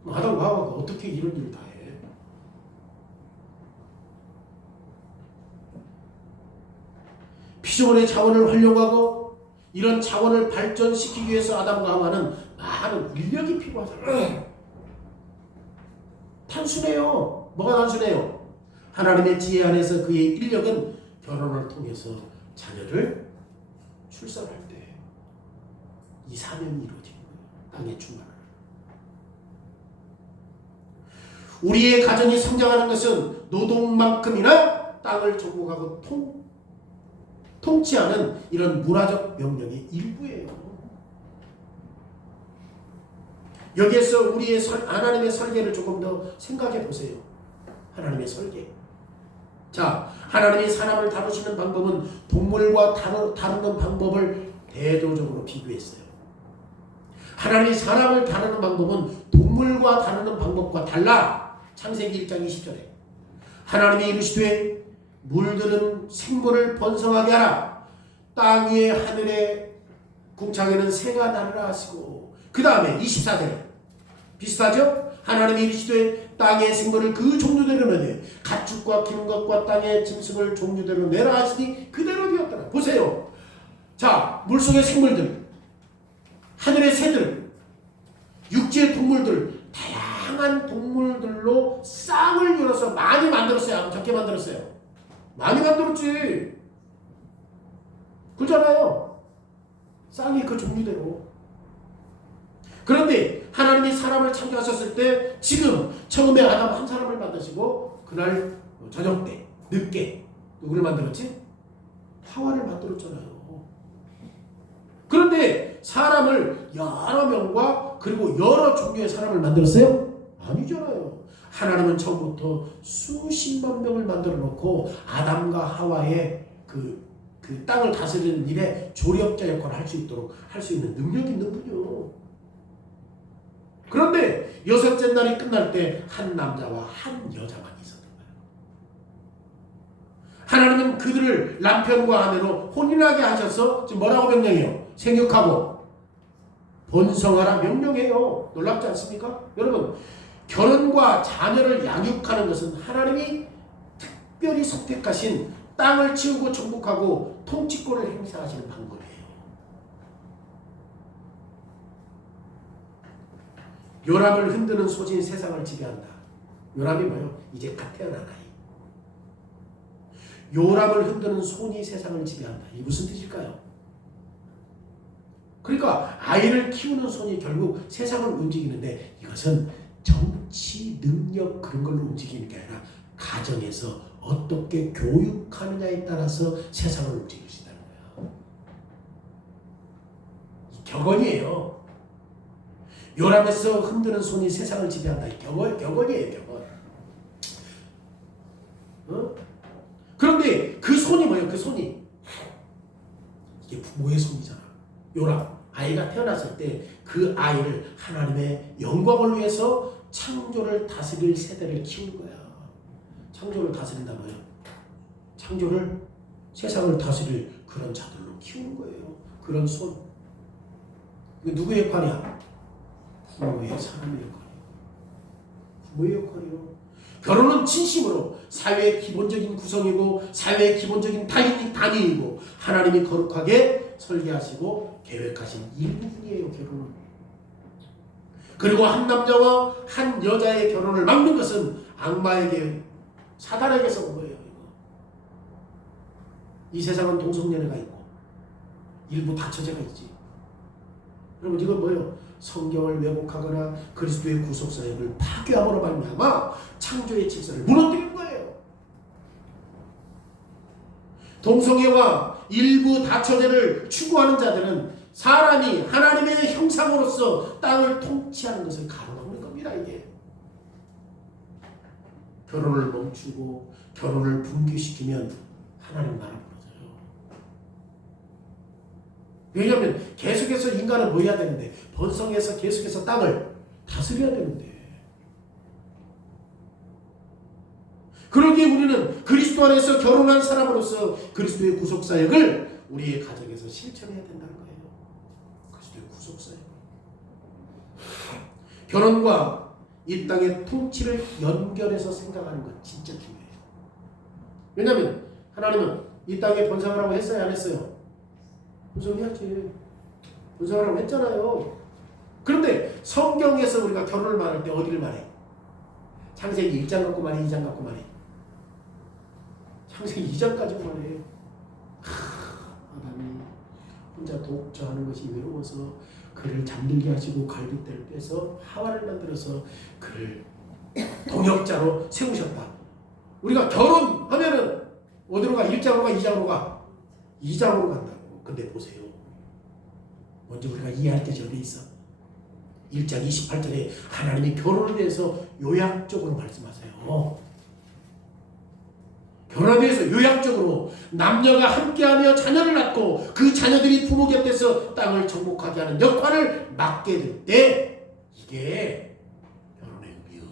아담과 하와가 어떻게 이런 일을 다 해? 피조물의 자원을 활용하고 이런 자원을 발전시키기 위해서 아담과 하와는 많은 인력이 필요하잖아요. 단순해요. 뭐가 단순해요? 하나님의 지혜 안에서 그의 인력은 결혼을 통해서 자녀를 출산할 때 이 사명이 이루어지는 거예요. 땅에 충만하라. 우리의 가정이 성장하는 것은 노동만큼이나 땅을 정복하고 통치하는 이런 문화적 명령의 일부예요. 여기에서 우리의 하나님의 설계를 조금 더 생각해 보세요. 하나님의 설계. 자, 하나님이 사람을 다루시는 방법은 동물과 다루는 방법을 대조적으로 비교했어요. 하나님이 사람을 다루는 방법은 동물과 다루는 방법과 달라. 창세기 1장 20절에 하나님이 이르시되 물들은 생물을 번성하게 하라. 땅 위에 하늘의 궁창에는 새가 날으라 하시고 그 다음에 24절에 비슷하죠? 하나님이 이르시되 땅의 생물을 그 종류대로 내되 가축과 기는 것과 땅의 짐승을 종류대로 내라 하시니 그대로 되었더라. 보세요. 자, 물속의 생물들, 하늘의 새들, 육지의 동물들, 다양한 동물들로 쌍을 이뤄서 많이 만들었어요? 적게 만들었어요? 많이 만들었지. 그렇잖아요. 쌍이 그 종류대로. 그런데 하나님이 사람을 창조하셨을 때 지금 처음에 아담 한 사람을 만드시고 그날 저녁 때 늦게 누구를 만들었지? 하와를 만들었잖아요. 그런데 사람을 여러 명과 그리고 여러 종류의 사람을 만들었어요? 아니잖아요. 하나님은 처음부터 수십만 명을 만들어 놓고 아담과 하와의 그 땅을 다스리는 일에 조력자 역할을 할 수 있도록 할 수 있는 능력이 있는군요. 그런데 여섯째 날이 끝날 때 한 남자와 한 여자만 있었던 거예요. 하나님은 그들을 남편과 아내로 혼인하게 하셔서 지금 뭐라고 명령해요? 생육하고 번성하라 명령해요. 놀랍지 않습니까? 여러분, 결혼과 자녀를 양육하는 것은 하나님이 특별히 선택하신 땅을 치우고 정복하고 통치권을 행사하시는 방법이에요. 요람을 흔드는 소진이 세상을 지배한다. 요람이 뭐예요? 이제 갓 태어난 아이. 요람을 흔드는 손이 세상을 지배한다. 이게 무슨 뜻일까요? 그러니까 아이를 키우는 손이 결국 세상을 움직이는데 이것은 정치, 능력 그런 걸로 움직이는 게 아니라 가정에서 어떻게 교육하느냐에 따라서 세상을 움직일 수 있다는 거예요. 격언이에요. 요람에서 흔드는 손이 세상을 지배한다. 격언이에요. 격언. 그런데 그 손이 뭐예요? 그 손이 이게 부모의 손이잖아. 요람. 아이가 태어났을 때 그 아이를 하나님의 영광을 위해서 창조를 다스릴 세대를 키우는 거야. 창조를 다스린다 뭐예요? 창조를 세상을 다스릴 그런 자들로 키우는 거예요. 그런 손. 이게 누구의 역할이야? 부모의 사람의 역할이에요. 부모의 역할이요. 결혼은 진심으로 사회의 기본적인 구성이고 사회의 기본적인 단위이고 하나님이 거룩하게 설계하시고 계획하신 일부분이에요. 결혼은. 그리고 한 남자와 한 여자의 결혼을 막는 것은 악마에게 사단에게서 온 거예요. 이 세상은 동성연애가 있고 일부 다처제가 있지. 여러분 이건 뭐예요? 성경을 왜곡하거나 그리스도의 구속사역을 파괴함으로 말미암아 창조의 질서를 무너뜨리는 거예요. 동성애와 일부 다처제를 추구하는 자들은 사람이 하나님의 형상으로서 땅을 통치하는 것을 가로막는 겁니다. 이게 결혼을 멈추고 결혼을 분기시키면 하나님 나라 무너져요. 왜냐하면 계속해서 인간은 뭐 해야 되는데 번성해서 계속해서 땅을 다스려야 되는데 그러기에 우리는 그리스도 안에서 결혼한 사람으로서 그리스도의 구속사역을 우리의 가정에서 실천해야 된다는 거예요. 그리스도의 구속사역. 결혼과 이 땅의 통치를 연결해서 생각하는 건 진짜 중요해요. 왜냐하면 하나님은 이 땅에 번성하라고 했어요? 안 했어요? 번성해야지. 번성하라고 했잖아요. 그런데 성경에서 우리가 결혼을 말할 때 어디를 말해? 창세기 1장 갖고 말해? 2장 갖고 말해? 창세기 2장까지 말해. 아담이 혼자 독처하는 것이 외로워서 그를 잠들게 하시고 갈빗대를 빼서 하와를 만들어서 그를 동역자로 세우셨다. 우리가 결혼하면은 어디로 가? 1장으로 가? 2장으로 가? 2장으로 간다고. 근데 보세요. 먼저 우리가 이해할 게 저기 있어. 1장 28절에 하나님이 결혼에 대해서 요약적으로 말씀하세요. 결혼에 대해서 요약적으로 남녀가 함께하며 자녀를 낳고 그 자녀들이 부모 곁에서 땅을 정복하게 하는 역할을 맡게 될 때 이게 결혼의 의미요.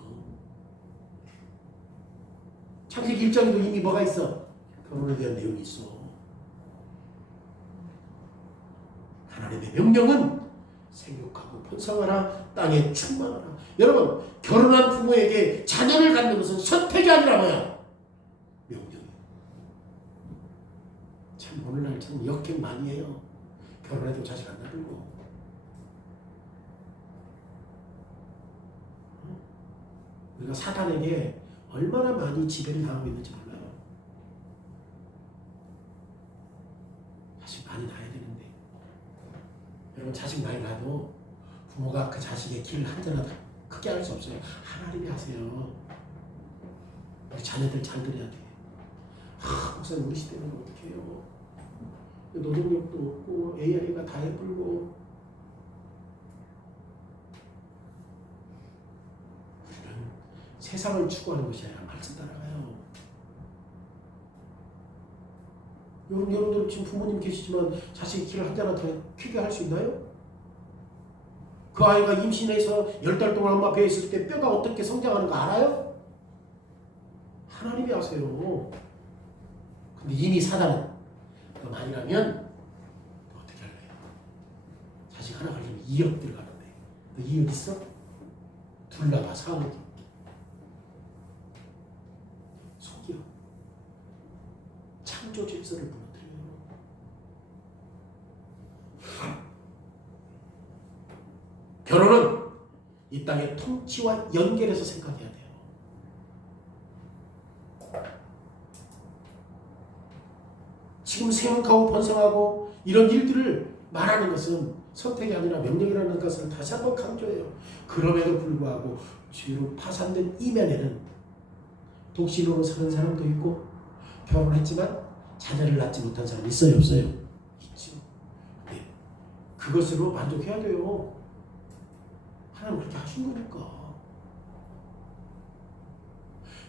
창세기 1장에도 이미 뭐가 있어? 결혼에 대한 내용이 있어. 하나님의 명령은 생육하고 번성하라, 땅에 충만하라. 여러분, 결혼한 부모에게 자녀를 갖는 것은 선택이 아니라 뭐야? 명령이에요. 참 오늘날 참 역행 많이 해요. 결혼해도 자식 안 낳고. 우리가 사단에게 얼마나 많이 지배를 당하고 있는지 몰라요. 자식 많이 낳아야 되는데. 여러분 자식 많이 낳아도 부모가 그 자식의 길을 한자나 크게 할 수 없어요. 하나님이 하세요. 우리 자녀들 잘 들어야 돼. 목사님 우리 시대는 어떻게 해요? 노동력도 없고 AI가 다 해불고 우리는 세상을 추구하는 것이 아니라 말씀 따라가요. 여러분들 지금 부모님 계시지만 자식의 길을 한자나 더 크게 할 수 있나요? 그 아이가 임신해서 10달 동안 엄마 배에 있을 때 뼈가 어떻게 성장하는 거 알아요? 하나님이 아세요. 근데 이미 사단은 그럼 아니라면 어떻게 할래요? 자식 하나 가지면 2억 들어가는데 너 2억 있어? 둘 나가 4억 속여 창조 질서를 무너뜨려요. 결혼은 이 땅의 통치와 연결해서 생각해야 돼요. 지금 생각하고 번성하고 이런 일들을 말하는 것은 선택이 아니라 명령이라는 것을 다시 한번 강조해요. 그럼에도 불구하고 죄로 파산된 이면에는 독신으로 사는 사람도 있고 결혼했지만 자녀를 낳지 못한 사람이 있어요, 없어요? 있죠. 네. 그것으로 만족해야 돼요. 하나님 그렇게 하신 거니까.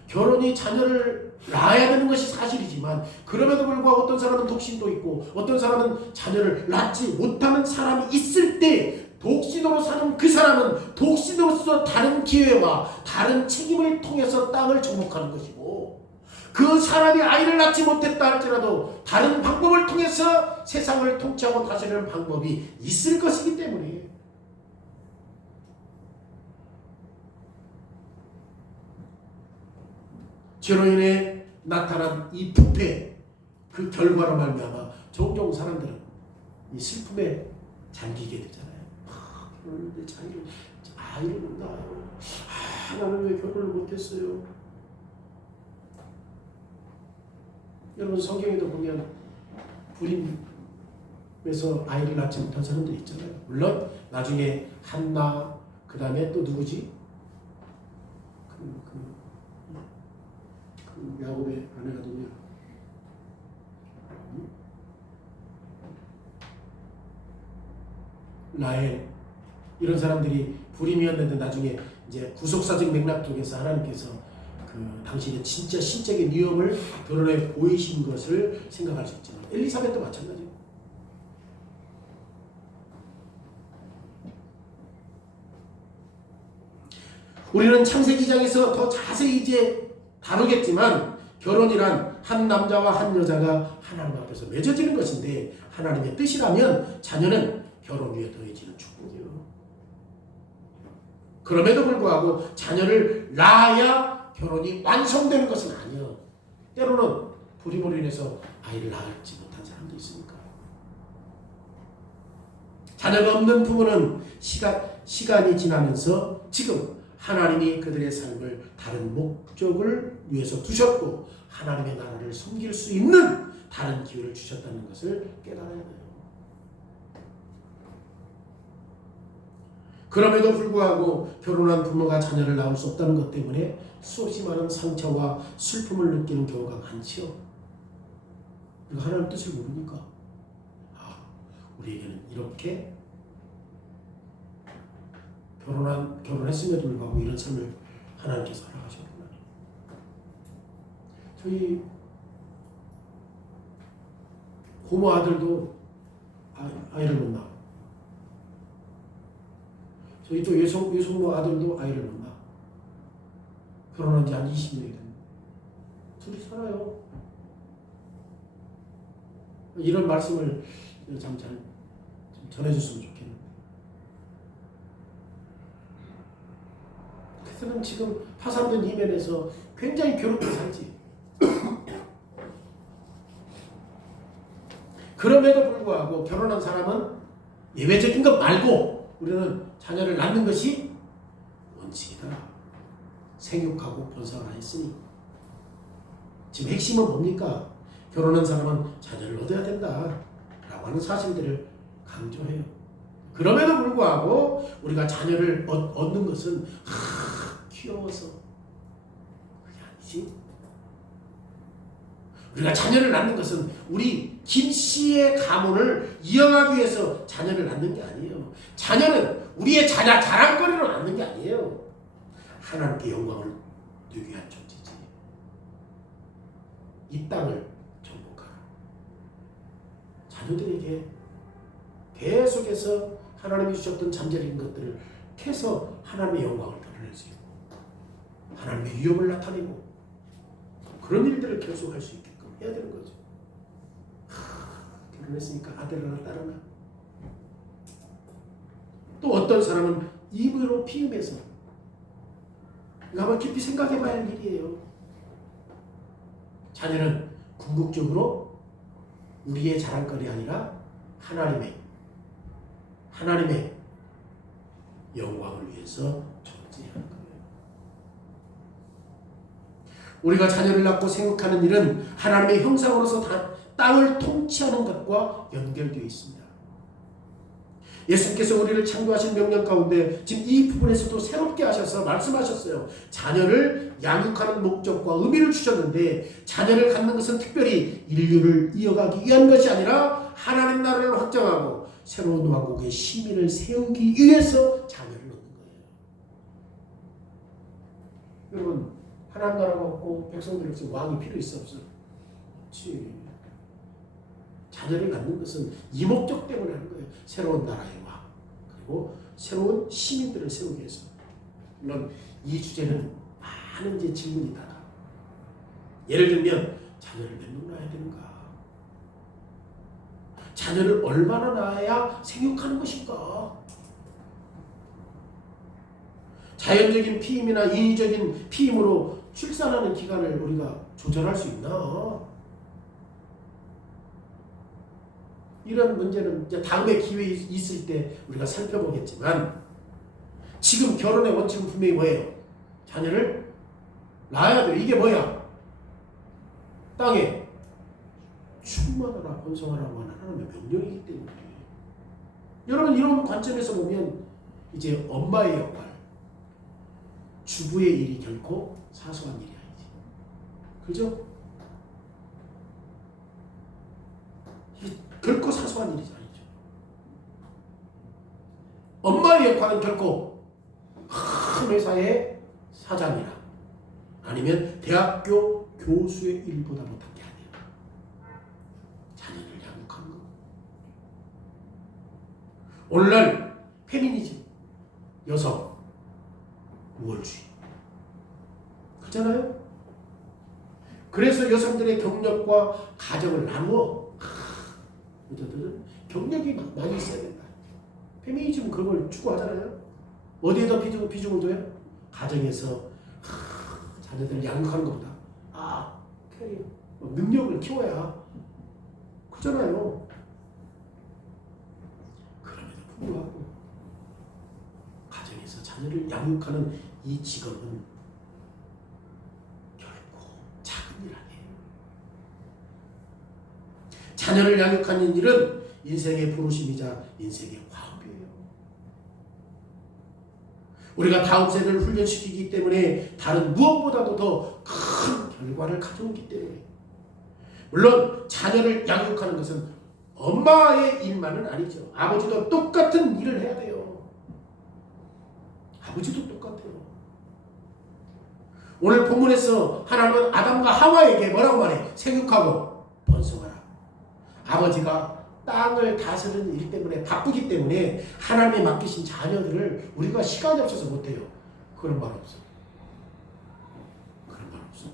결혼이 자녀를 낳아야 되는 것이 사실이지만 그럼에도 불구하고 어떤 사람은 독신도 있고 어떤 사람은 자녀를 낳지 못하는 사람이 있을 때 독신으로 사는 그 사람은 독신으로서 다른 기회와 다른 책임을 통해서 땅을 정복하는 것이고 그 사람이 아이를 낳지 못했다 할지라도 다른 방법을 통해서 세상을 통치하고 다스리는 방법이 있을 것이기 때문에 죄로 인해 나타난 이 부패 그 결과로 말미암아 종종 사람들은 이 슬픔에 잠기게 되잖아요. 결혼했는데 아이를 못 낳아요. 나는 왜 결혼을 못했어요? 여러분 성경에도 보면 불임에서 아이를 낳지 못한 사람들 있잖아요. 물론 나중에 한나 그 다음에 또 누구지? 야곱의 아내가 누구야? 라헬 이런 사람들이 불임이었는데 나중에 이제 구속사적 맥락 쪽에서 하나님께서 그 당신의 진짜 신적인 위험을 드러내 보이신 것을 생각할 수 있지만 엘리사벳도 마찬가지예요. 우리는 창세기 2장에서 더 자세히 이제 다루겠지만 결혼이란 한 남자와 한 여자가 하나님 앞에서 맺어지는 것인데 하나님의 뜻이라면 자녀는 결혼 위에 더해지는 축복이에요. 그럼에도 불구하고 자녀를 낳아야 결혼이 완성되는 것은 아니에요. 때로는 불임으로 인해서 아이를 낳지 못한 사람도 있으니까. 자녀가 없는 부모는 시간이 지나면서 지금 하나님이 그들의 삶을 다른 목적을 위해서 두셨고 하나님의 나라를 섬길 수 있는 다른 기회를 주셨다는 것을 깨달아야 돼요. 그럼에도 불구하고 결혼한 부모가 자녀를 낳을 수 없다는 것 때문에 수없이 많은 상처와 슬픔을 느끼는 경우가 많지요. 그리고 하나님 뜻을 모르니까 우리에게는 이렇게 결혼했음에도 불구하고 이런 삶을 하나님께서 허락하셨구나. 저희 고모 아들도 아이를 못 낳아. 저희 또 외숙모 아들도 아이를 못 낳아. 결혼한 지 한 20년이 됐는데 둘이 살아요. 이런 말씀을 참 잘 전해줬으면 좋겠는데. 그들은 지금 파산된 이면에서 굉장히 괴롭게 살지. 그럼에도 불구하고 결혼한 사람은 예외적인 것 말고 우리는 자녀를 낳는 것이 원칙이다. 생육하고 번성을 하였으니. 지금 핵심은 뭡니까? 결혼한 사람은 자녀를 얻어야 된다 라고 하는 사실들을 강조해요. 그럼에도 불구하고 우리가 자녀를 얻는 것은 귀여워서 그게 아니지. 우리가 자녀를 낳는 것은 우리 김 씨의 가문을 이어가기 위해서 자녀를 낳는 게 아니에요. 자녀는 우리의 자랑거리로 낳는 게 아니에요. 하나님께 영광을 누리기 위한 존재지. 이 땅을 정복하라. 자녀들에게 계속해서 하나님이 주셨던 잠재적인 것들을 캐서 하나님의 영광을 드러낼 수 있고 하나님의 위엄을 나타내고 그런 일들을 계속할 수 있게끔 해야 되는 거죠. 결혼했으니까 아들 하나 딸 하나. 또 어떤 사람은 입으로 피임해서 이거 한번 깊이 생각해 봐야 할 일이에요. 자녀는 궁극적으로 우리의 자랑거리 아니라 하나님의 영광을 위해서 존재하는 거예요. 우리가 자녀를 낳고 생육하는 일은 하나님의 형상으로서 땅을 통치하는 것과 연결되어 있습니다. 예수님께서 우리를 창조하신 명령 가운데 지금 이 부분에서도 새롭게 하셔서 말씀하셨어요. 자녀를 양육하는 목적과 의미를 주셨는데 갖는 것은 특별히 인류를 이어가기 위한 것이 아니라 하나님 나라를 확장하고 새로운 왕국의 시민을 세우기 위해서 자녀를 얻는 거예요. 여러분 하나님 나라가 없고 백성들에게 왕이 필요 있어 없어? 없지. 자녀를 갖는 것은 이 목적 때문에 하는 거예요. 새로운 나라의 왕 그리고 새로운 시민들을 세우기 위해서. 물론 이 주제는 많은 이제 질문이 나가. 예를 들면 자녀를 몇 명 낳아야 되는가? 자녀를 얼마나 낳아야 생육하는 것인가? 자연적인 피임이나 인위적인 피임으로 출산하는 기간을 우리가 조절할 수 있나? 이런 문제는 이제 다음에 기회 있을 때 우리가 살펴보겠지만 지금 결혼의 원칙은 분명히 뭐예요? 자녀를 낳아야 돼. 이게 뭐야? 땅에 충만하라 번성하라고 하는 하나님의 명령이기 때문에 여러분 이런 관점에서 보면 이제 엄마의 역할 주부의 일이 결코 사소한 일이 아니지. 그죠? 결코 사소한 일이 아니죠. 엄마의 역할은 결코 큰 회사의 사장이나 아니면 대학교 교수의 일보다 못한 게 아니에요. 자녀를 양육하는 거. 오늘날 페미니즘, 여성, 우월주의 그렇잖아요. 그래서 여성들의 경력과 가정을 나누어 여자들은 경력이 많이 있어야 된다. 페미니즘은 그런 걸 추구하잖아요. 어디에다 비중을 둬요? 가정에서 자녀들을 양육하는 것보다 캐리어 능력을 키워야 그렇잖아요. 그럼에도 불구하고 가정에서 자녀를 양육하는 이 직업은 결코 작은 일 아니에요. 자녀를 양육하는 일은 인생의 부르심이자 인생의 화합이에요. 우리가 다음 세대를 훈련시키기 때문에 다른 무엇보다도 더 큰 결과를 가져오기 때문에 물론 자녀를 양육하는 것은 엄마의 일만은 아니죠. 아버지도 똑같은 일을 해야 돼요. 아버지도 똑같아요. 오늘 본문에서 하나님은 아담과 하와에게 뭐라고 말해? 생육하고 번성하라. 아버지가 땅을 다스리는 일 때문에 바쁘기 때문에 하나님이 맡기신 자녀들을 우리가 시간이 없어서 못해요. 그런 말 없어. 그런 말 없어.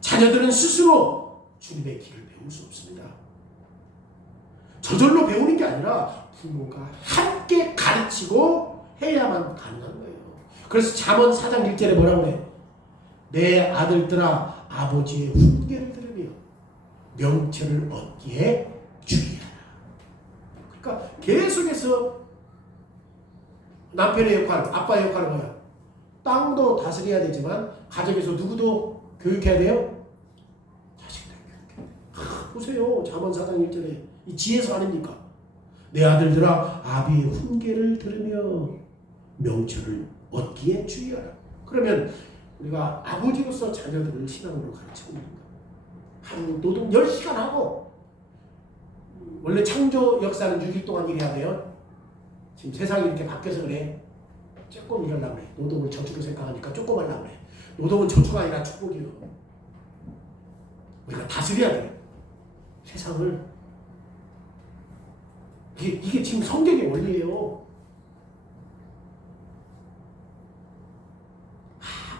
자녀들은 스스로 주님의 길을 배울 수 없습니다. 저절로 배우는 게 아니라 부모가 함께 가르치고 해야만 가능한 거예요. 그래서 잠언 4장 1절에 뭐라고 해? 내 아들들아 아버지의 훈계를 들으며 명철을 얻기에 주의하라. 그러니까 계속해서 남편의 역할, 아빠의 역할은 뭐야? 땅도 다스려야 되지만 가정에서 누구도 교육해야 돼요? 자식들 교육해야 돼요. 보세요. 잠언 4장 1절에 이 지혜서 아닙니까? 내 아들들아 아비의 훈계를 들으며 명철을 얻기에 주의하라. 그러면 우리가 아버지로서 자녀들을 신앙으로 가르치고 있는 거예요. 하루 노동 10시간 하고, 원래 창조 역사는 6일 동안 일해야 돼요. 지금 세상이 이렇게 바뀌어서 그래. 조금 일하려고 그래. 노동을 저축으로 생각하니까 조금 하려고 그래. 노동은 저축이 아니라 축복이요. 우리가 다스려야 돼. 세상을. 이게 지금 성경의 원리예요.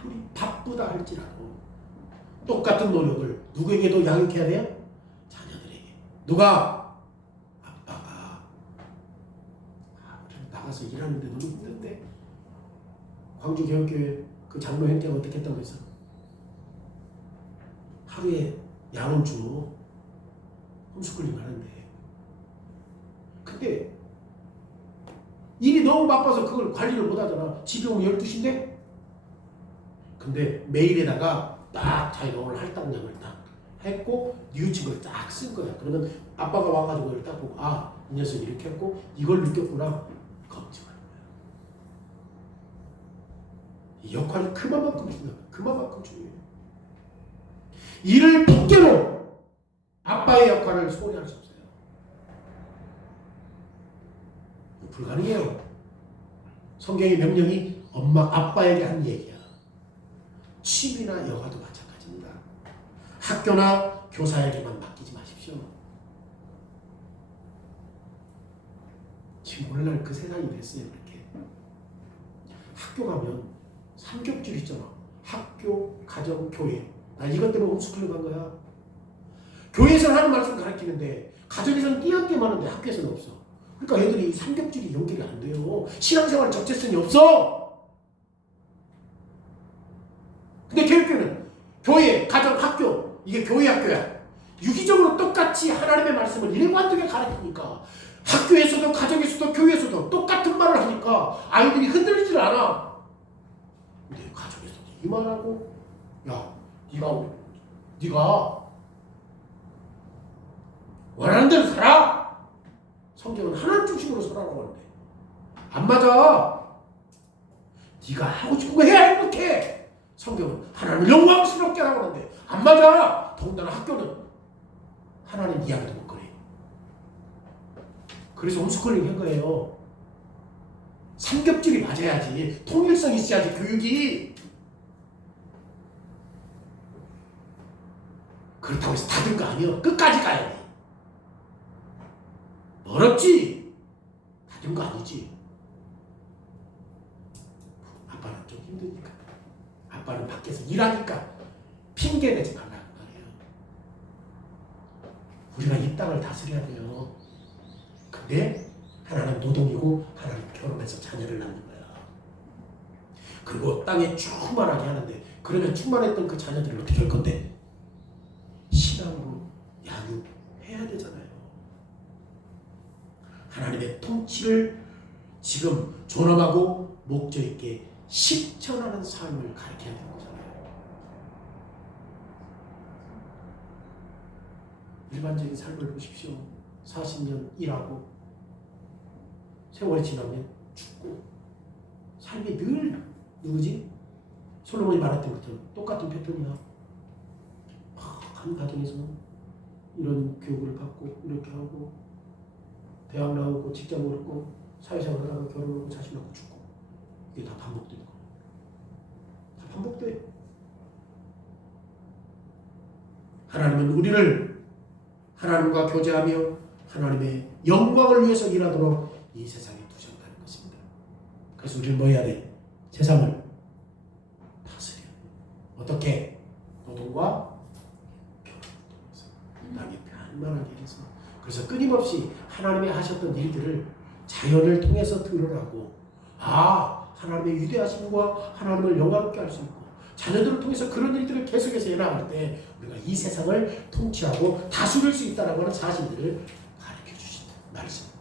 아무리 바쁘다 할지라도 똑같은 노력을 누구에게도 양육해야 돼요? 자녀들에게. 누가? 아빠가. 나가서 일하는데 너무 힘든데. 광주개혁교회 그 장로 형제가 어떻게 했다고 했어? 하루에 양원주 홈스쿨링 하는데, 근데 일이 너무 바빠서 그걸 관리를 못 하잖아. 집에 오면 12시인데? 근데 메일에다가 딱 자기가 오늘 할당량을 딱 했고 뉘우친 걸 딱 쓴 거야. 그러면 아빠가 와가지고 이걸 딱 보고, 아, 이 녀석이 이렇게 했고 이걸 느꼈구나. 걱정하는 거야. 이 역할이 그만큼 중요해. 그만큼 중요해. 일을 핑계로 아빠의 역할을 소홀히 할 수 없어요. 불가능해요. 성경의 명령이 엄마, 아빠에게 한 얘기야. 취미나 여가도 마찬가지입니다. 학교나 교사에게만 맡기지 마십시오. 지금 오늘날 그 세상이 됐어요. 그렇게 학교 가면 삼겹줄 있잖아. 학교, 가정, 교회. 나 이것 때문에 홈스쿨링 간 거야. 교회에서는 하는 말씀 가르치는데 가정에서는 띄엄띄엄 하는데 학교에서는 없어. 그러니까 애들이 삼겹줄이 연결이 안 돼요. 신앙생활 적재성이 없어. 근데 교육교는 교회, 가정, 학교, 이게 교회 학교야. 유기적으로 똑같이 하나님의 말씀을 일관되게 가르치니까 학교에서도 가정에서도 교회에서도 똑같은 말을 하니까 아이들이 흔들리질 않아. 근데 가정에서도 이 말하고, 야, 네가 원하는 대로 살아. 성경은 하나님 중심으로 살아라고 하는데 안 맞아. 네가 하고 싶은 거 해야 행복해. 성경은 하나님을 영광스럽게 하라고 하는데 안 맞아. 더군다나 학교는 하나님 이야기도 못 꺼내. 그래서 홈스쿨링 한 거예요. 삼겹줄이 맞아야지. 통일성이 있어야지 교육이. 그렇다고 해서 다 된 거 아니야. 끝까지 가야 돼. 어렵지? 다 된 거 아니지? 아빠는 좀 힘드니까. 아빠는 밖에서 일하니까 핑계 내지 말라는 말이에요. 우리가 이 땅을 다스려야 돼요. 근데 하나는 노동이고 하나는 결혼해서 자녀를 낳는 거야. 그리고 땅에 충만하게 하는데, 그러면 충만했던 그 자녀들을 어떻게 할 건데? 신앙으로 양육해야 되잖아요. 하나님의 통치를 지금 존엄하고 목적 있게 실천하는 삶을 가르쳐야 되는 거잖아요. 일반적인 삶을 보십시오. 40년 일하고 세월이 지나면 죽고, 삶이 늘 누구지? 솔로몬이 말했던 것처럼 똑같은 패턴이야. 한 가정에서 이런 교육을 받고 이렇게 하고 대학 나오고 직장 얻고 사회생활을 하고 결혼하고 자식 낳고 죽고, 이게 다 반복되는 거야. 다 반복돼. 하나님은 우리를 하나님과 교제하며 하나님의 영광을 위해서 일하도록 이 세상에 두셨다는 것입니다. 그래서 우리는 뭐 해야 돼? 세상을 다스려. 어떻게? 노동과 나에게 편만하게 해서. 그래서 끊임없이 하나님이 하셨던 일들을 자연을 통해서 드러나고, 아, 하나님의 위대하심과 하나님을 영광롭게 할 수 있고, 자녀들을 통해서 그런 일들을 계속해서 해나갈 때 우리가 이 세상을 통치하고 다스릴 수 있다는 사실들을 가르쳐 주신다 말씀입니다.